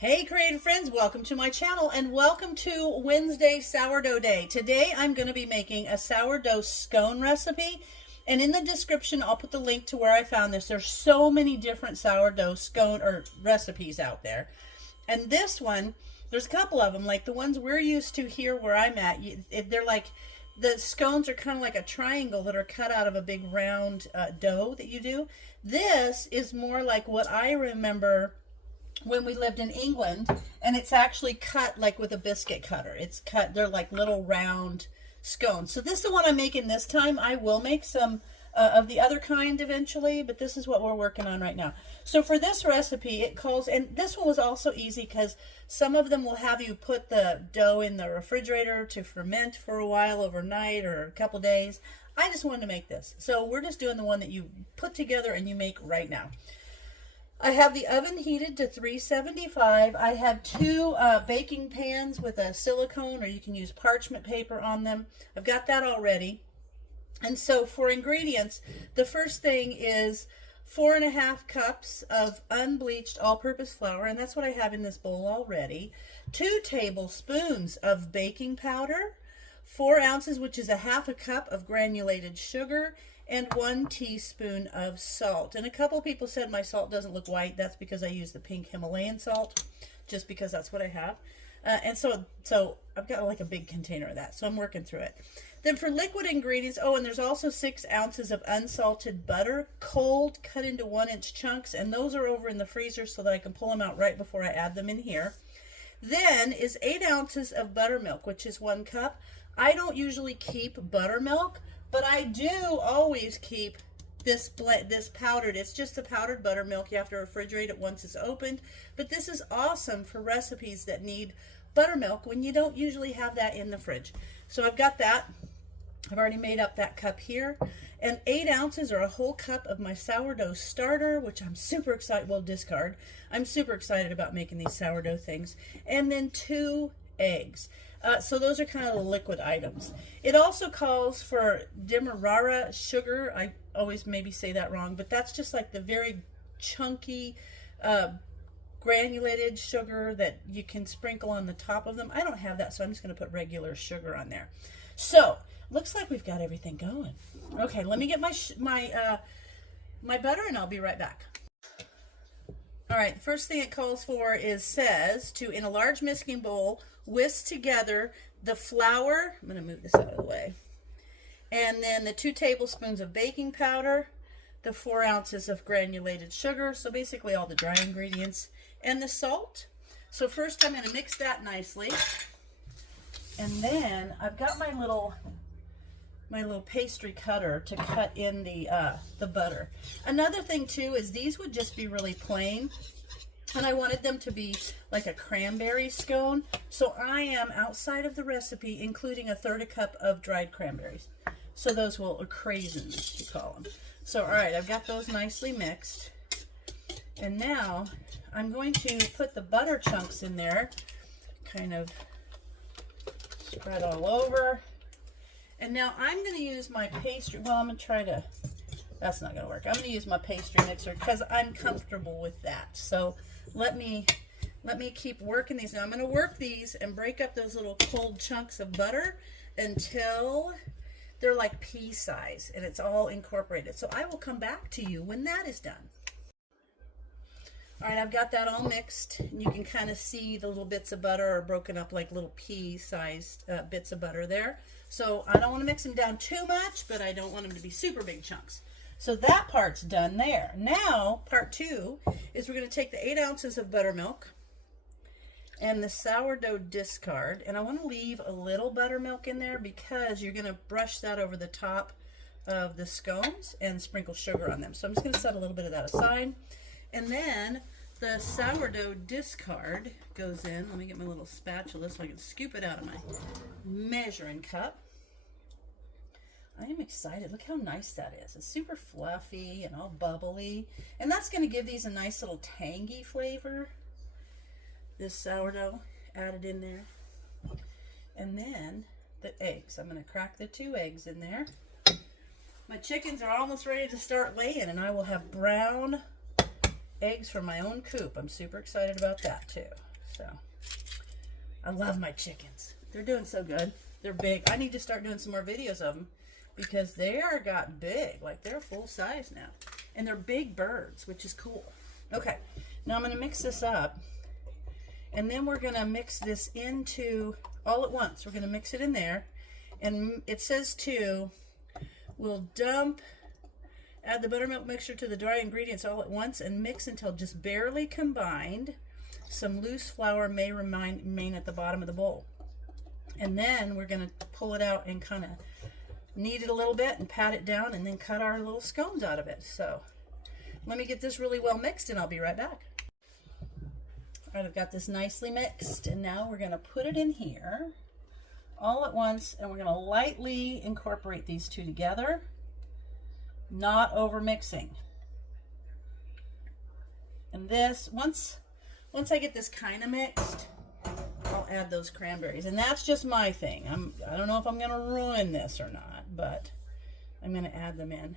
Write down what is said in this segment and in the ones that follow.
Hey creative friends, welcome to my channel and welcome to Wednesday Sourdough Day. Today I'm going to be making a sourdough scone recipe, and in the description I'll put the link to where I found this. There's so many different sourdough scone or recipes out there. And this one, there's a couple of them, like the ones we're used to here where I'm at. They're like, the scones are kind of like a triangle that are cut out of a big round dough that you do. This is more like what I remember when we lived in England, and it's actually cut like with a biscuit cutter. It's cut, they're like little round scones. So this is the one I'm making this time. I will make some of the other kind eventually, but this is what we're working on right now. So for this recipe, it calls, and this one was also easy because some of them will have you put the dough in the refrigerator to ferment for a while overnight or a couple days. I just wanted to make this. So we're just doing the one that you put together and you make right now. I have the oven heated to 375. I have two baking pans with a silicone, or you can use parchment paper on them. I've got that already. And so for ingredients, the first thing is 4.5 cups of unbleached all-purpose flour, and that's what I have in this bowl already. 2 tablespoons of baking powder, 4 ounces, which is a half a cup of granulated sugar, and 1 teaspoon of salt. And a couple people said my salt doesn't look white. That's because I use the pink Himalayan salt, just because that's what I have. And so I've got like a big container of that, so I'm working through it. Then for liquid ingredients, oh, and there's also 6 ounces of unsalted butter, cold, cut into 1-inch chunks, and those are over in the freezer so that I can pull them out right before I add them in here. Then is 8 ounces of buttermilk, which is 1 cup. I don't usually keep buttermilk, but I do always keep this powdered. It's just the powdered buttermilk. You have to refrigerate it once it's opened. But this is awesome for recipes that need buttermilk when you don't usually have that in the fridge. So I've got that. I've already made up that cup here. And 8 ounces or a whole cup of my sourdough starter, which I'm super excited, well, discard. I'm super excited about making these sourdough things. And then 2 eggs. So those are kind of the liquid items. It also calls for demerara sugar. I always maybe say that wrong, but that's just like the very chunky granulated sugar that you can sprinkle on the top of them. I don't have that, so I'm just going to put regular sugar on there. So looks like we've got everything going. Okay, let me get my butter and I'll be right back. All right, the first thing it calls for says to, in a large mixing bowl, whisk together the flour. I'm going to move this out of the way. And then the 2 tablespoons of baking powder, the 4 ounces of granulated sugar, so basically all the dry ingredients, and the salt. So first I'm going to mix that nicely. And then I've got my little pastry cutter to cut in the butter. Another thing too is these would just be really plain, and I wanted them to be like a cranberry scone. So I am, outside of the recipe, including a 1/3 cup of dried cranberries. So those will, or craisins you call them. So all right, I've got those nicely mixed. And now I'm going to put the butter chunks in there, kind of spread all over. And now I'm going to use my pastry, well, I'm going to try to, that's not going to work. I'm going to use my pastry mixer because I'm comfortable with that. So let me keep working these. Now I'm going to work these and break up those little cold chunks of butter until they're like pea size and it's all incorporated. So I will come back to you when that is done. All right, I've got that all mixed. You can kind of see the little bits of butter are broken up like little pea-sized bits of butter there. So I don't want to mix them down too much, but I don't want them to be super big chunks. So that part's done there. Now, part 2 is we're going to take the 8 ounces of buttermilk and the sourdough discard. And I want to leave a little buttermilk in there because you're going to brush that over the top of the scones and sprinkle sugar on them. So I'm just going to set a little bit of that aside. And then the sourdough discard goes in. Let me get my little spatula so I can scoop it out of my measuring cup. I am excited. Look how nice that is. It's super fluffy and all bubbly. And that's going to give these a nice little tangy flavor. This sourdough added in there. And then the eggs. I'm going to crack the 2 eggs in there. My chickens are almost ready to start laying, and I will have brown eggs from my own coop. I'm super excited about that too. So I love my chickens. They're doing so good. They're big. I need to start doing some more videos of them because they are got big. Like they're full size now. And they're big birds, which is cool. Okay, now I'm going to mix this up. And then we're going to mix this into all at once. We're going to mix it in there. And it says too, we'll add the buttermilk mixture to the dry ingredients all at once and mix until just barely combined. Some loose flour may remain at the bottom of the bowl. And then we're going to pull it out and kind of knead it a little bit and pat it down and then cut our little scones out of it. So let me get this really well mixed and I'll be right back. All right, I've got this nicely mixed and now we're going to put it in here all at once and we're going to lightly incorporate these two together, not over mixing. And this, once I get this kind of mixed, I'll add those cranberries. And that's just my thing. I don't know if I'm going to ruin this or not, but I'm going to add them in.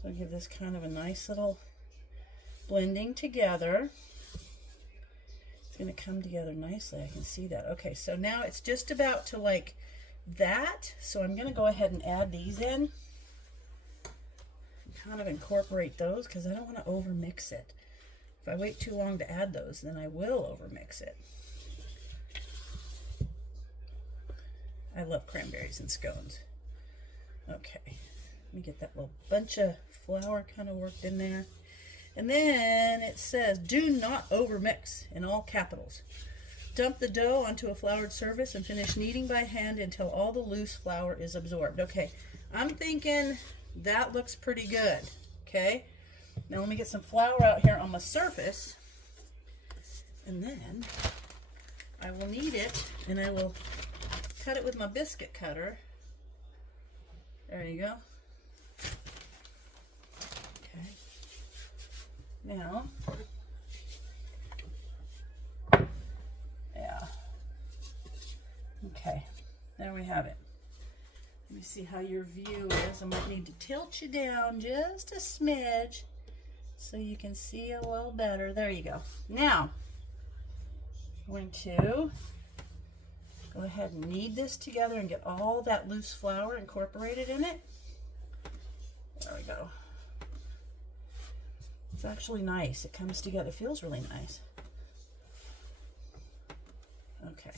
So I'll give this kind of a nice little blending together. It's going to come together nicely. I can see that. Okay, so now it's just about to like that. So I'm going to go ahead and add these in. Kind of incorporate those because I don't want to over mix it. If I wait too long to add those, then I will over mix it. I love cranberries and scones. Okay, let me get that little bunch of flour kind of worked in there. And then it says, do not over mix in all capitals. Dump the dough onto a floured surface and finish kneading by hand until all the loose flour is absorbed. Okay, I'm thinking that looks pretty good. Okay, now let me get some flour out here on my surface. And then I will knead it and I will cut it with my biscuit cutter. There you go. Okay. Now, yeah. Okay, there we have it. Let me see how your view is. I might need to tilt you down just a smidge so you can see a little better. There you go. Now, I'm going to go ahead and knead this together and get all that loose flour incorporated in it. There we go. It's actually nice. It comes together. It feels really nice. Okay.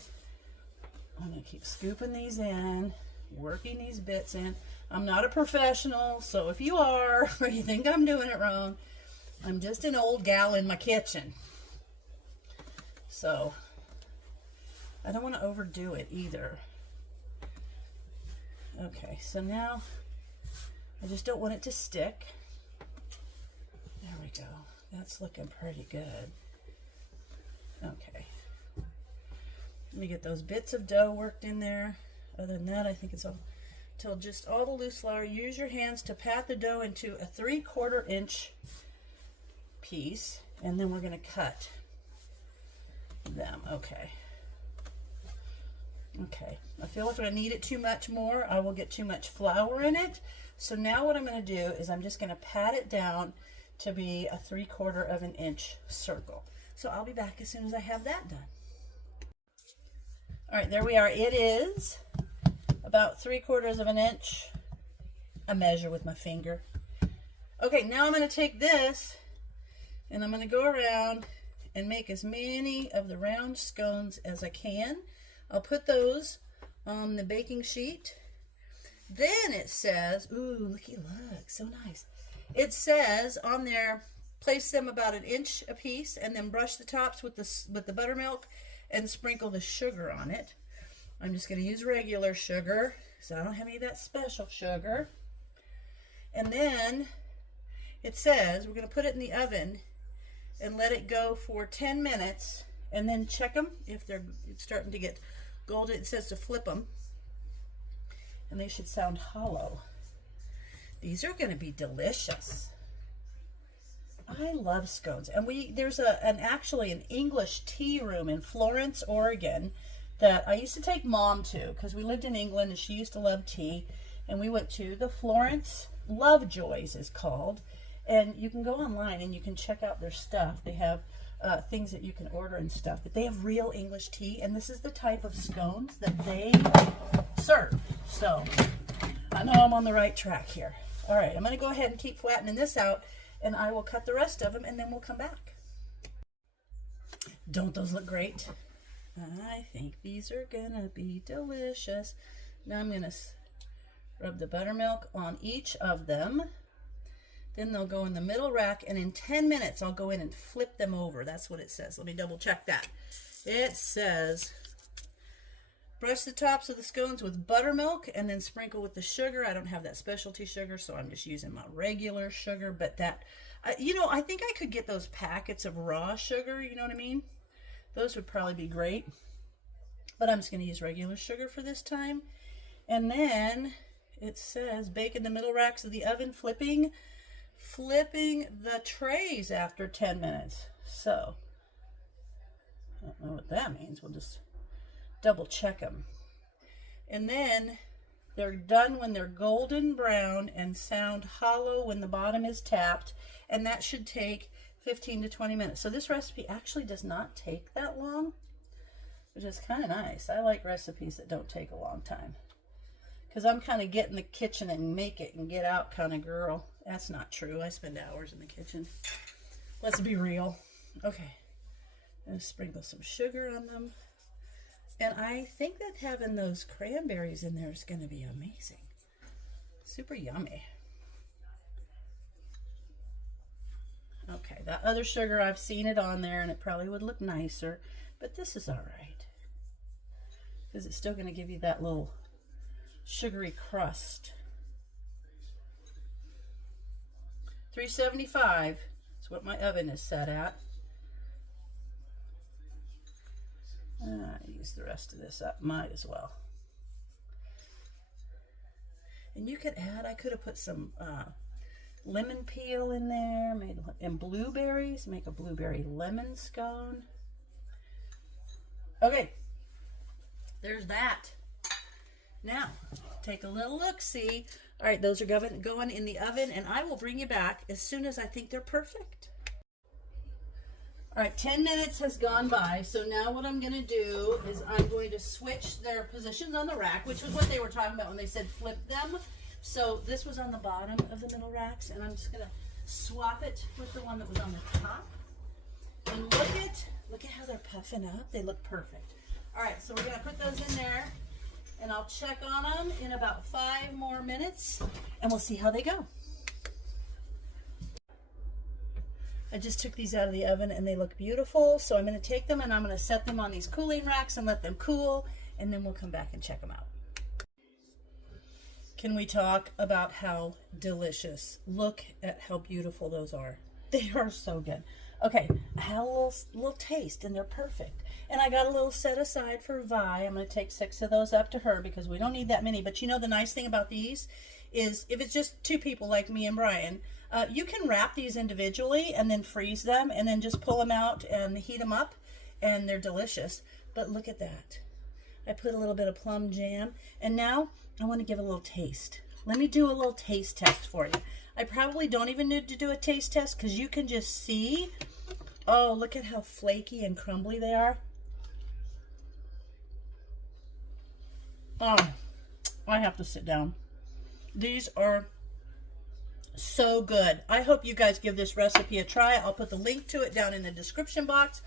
I'm going to keep scooping these in, working these bits in. I'm not a professional, so if you are, or you think I'm doing it wrong, I'm just an old gal in my kitchen. So I don't want to overdo it either. Okay, so now I just don't want it to stick. There we go. That's looking pretty good. Okay. Let me get those bits of dough worked in there. Other than that, I think it's all till just all the loose flour. Use your hands to pat the dough into a 3/4 inch piece, and then we're going to cut them. Okay. Okay, I feel like if I knead it too much more, I will get too much flour in it. So now what I'm going to do is I'm just going to pat it down to be a 3/4 inch circle. So I'll be back as soon as I have that done. All right, there we are. It is about 3/4 inch. I measure with my finger. Okay, now I'm going to take this and I'm going to go around and make as many of the round scones as I can. I'll put those on the baking sheet. Then it says, ooh, looky, look, so nice. It says on there, place them about 1 inch a piece and then brush the tops with the buttermilk and sprinkle the sugar on it. I'm just going to use regular sugar because I don't have any of that special sugar. And then it says we're going to put it in the oven and let it go for 10 minutes and then check them if they're starting to get golden. It says to flip them and they should sound hollow. These are going to be delicious. I love scones. And there's actually an English tea room in Florence, Oregon that I used to take Mom to because we lived in England and she used to love tea. And we went to the Florence Lovejoys is called. And you can go online and you can check out their stuff. They have things that you can order and stuff. But they have real English tea, and this is the type of scones that they serve. So I know I'm on the right track here. All right, I'm going to go ahead and keep flattening this out, and I will cut the rest of them, and then we'll come back. Don't those look great? I think these are going to be delicious. Now I'm going to rub the buttermilk on each of them. Then they'll go in the middle rack, and in 10 minutes, I'll go in and flip them over. That's what it says. Let me double check that. It says, brush the tops of the scones with buttermilk and then sprinkle with the sugar. I don't have that specialty sugar, so I'm just using my regular sugar. But that, you know, I think I could get those packets of raw sugar, you know what I mean? Those would probably be great. But I'm just going to use regular sugar for this time. And then it says, bake in the middle racks of the oven, flipping the trays after 10 minutes. So, I don't know what that means. We'll just double check them. And then they're done when they're golden brown and sound hollow when the bottom is tapped. And that should take 15 to 20 minutes. So this recipe actually does not take that long, which is kind of nice. I like recipes that don't take a long time, because I'm kind of get in the kitchen and make it and get out kind of girl. That's not true. I spend hours in the kitchen. Let's be real. Okay. I'm going to sprinkle some sugar on them. And I think that having those cranberries in there is going to be amazing. Super yummy. Okay, that other sugar, I've seen it on there, and it probably would look nicer. But this is all right, because it's still going to give you that little sugary crust. 375 is what my oven is set at. Use the rest of this up, might as well. And you could add, I could have put some lemon peel in there, and blueberries, make a blueberry lemon scone. Okay, there's that. Now, take a little look-see. All right, those are going in the oven, and I will bring you back as soon as I think they're perfect. All right, 10 minutes has gone by, so now what I'm going to do is I'm going to switch their positions on the rack, which was what they were talking about when they said flip them. So this was on the bottom of the middle racks, and I'm just going to swap it with the one that was on the top. And look at how they're puffing up. They look perfect. All right, so we're going to put those in there, and I'll check on them in about 5 more minutes, and we'll see how they go. I just took these out of the oven, and they look beautiful, so I'm going to take them, and I'm going to set them on these cooling racks and let them cool, and then we'll come back and check them out. Can we talk about how delicious? Look at how beautiful those are. They are so good. Okay, I had a little taste, and they're perfect. And I got a little set aside for Vi. I'm going to take 6 of those up to her because we don't need that many. But you know the nice thing about these is if it's just 2 people like me and Brian, you can wrap these individually and then freeze them and then just pull them out and heat them up, and they're delicious. But look at that. I put a little bit of plum jam, and now I want to give a little taste. Let me do a little taste test for you. I probably don't even need to do a taste test because you can just see. Oh, look at how flaky and crumbly they are. Oh, I have to sit down. These are so good. I hope you guys give this recipe a try. I'll put the link to it down in the description box.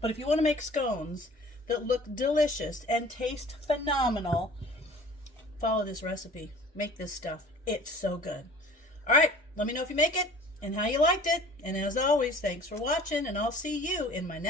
But if you want to make scones that look delicious and taste phenomenal, follow this recipe. Make this stuff. It's so good. All right, let me know if you make it and how you liked it. And as always, thanks for watching, and I'll see you in my next